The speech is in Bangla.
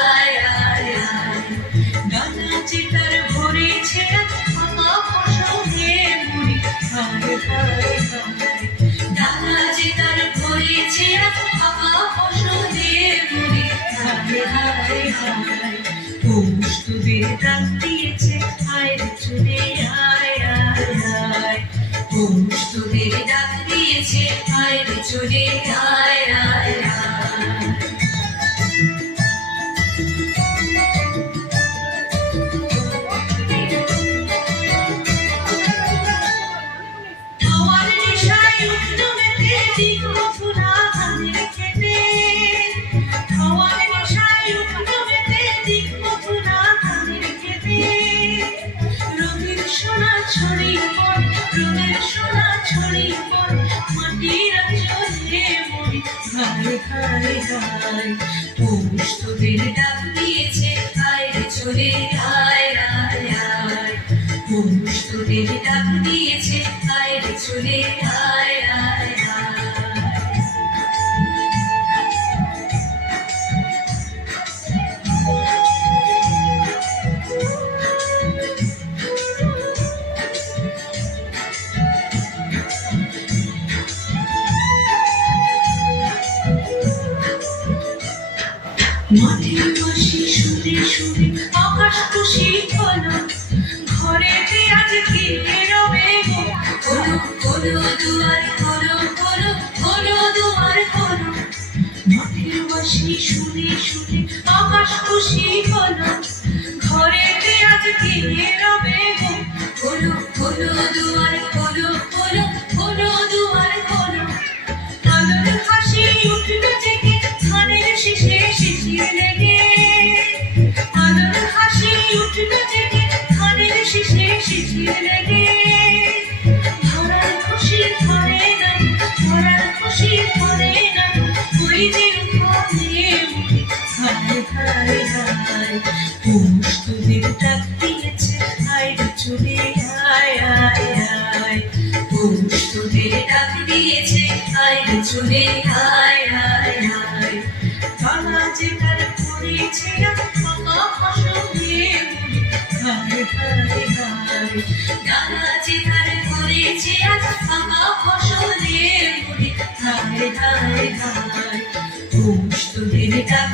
আয় আয় আয়। ডানা যে তার ভরেছে ফাঁকা ফসলে মুড়ি, হায় হায় হায়। ডানা যে তার ভরেছে ফাঁকা ফসলে মুড়ি, হায় হায় হায়। পৌষ তোদের ডাক দিয়েছে আয় রে চলে আয় আয় আয়। পৌষ তোদের ডাক দিয়েছে আয় রে চলে আয় আয় আয়। হাওয়ার নেশায় উঠলো মেতে দিক মথুরা ধানের খেতে। হাওয়ার নেশায় উঠলো মেতে দিক মথুরা ধানের খেতে। রোদের সোনা ছড়িয়ে পড়ে, রোদের সোনা ছড়িয়ে পড়ে মাটির আঁচলে মরি, হায় হায় হায়। পৌষ তোদের ডাক দিয়েছে আয় রে চলে আয় আয় আয়। পৌষ তোদের ডাক দিয়েছে আয় রে চলে আয় আয় আয়। মাঠের পাশে শুনে শুনে আকাশ খুশি হলো, ঘরেতে আজ ঘিরে রবে গো। হলো হলো দুয়ার হলো হলো হলো দুয়ার হলো। মাঠের পাশে শুনে শুনে আকাশ খুশি হলো, ঘরেতে আজ ঘিরে রবে গো। হলো হলো দুয়ার হলো হলো হলো দুয়ার হলো। আলোর হাসি উঠলো জেগে ধানের শীষে শিশির লেগে। আলোর হাসি উঠলো জেগে ধানের শীষে শিশির লেগে। ধরার খুশি ধরে না, ধরার খুশি ধরে না ওই যে উঠোনে মুড়ি, হায় হায় হায়। পৌষ তোদের ডাক দিয়েছে আয় রে চলে আয় আয় আয়। পৌষ তোদের ডাক দিয়েছে আয় রে চলে আয় আয় আয়। ডানা যে তার ভরেছে ফাঁকা ফসলে মুড়ি, হায় হায় হায়। ডানা যে তার ভরেছে ফাঁকা ফসলে মুড়ি, হায় হায় হায়। পৌষ তোদের ডাক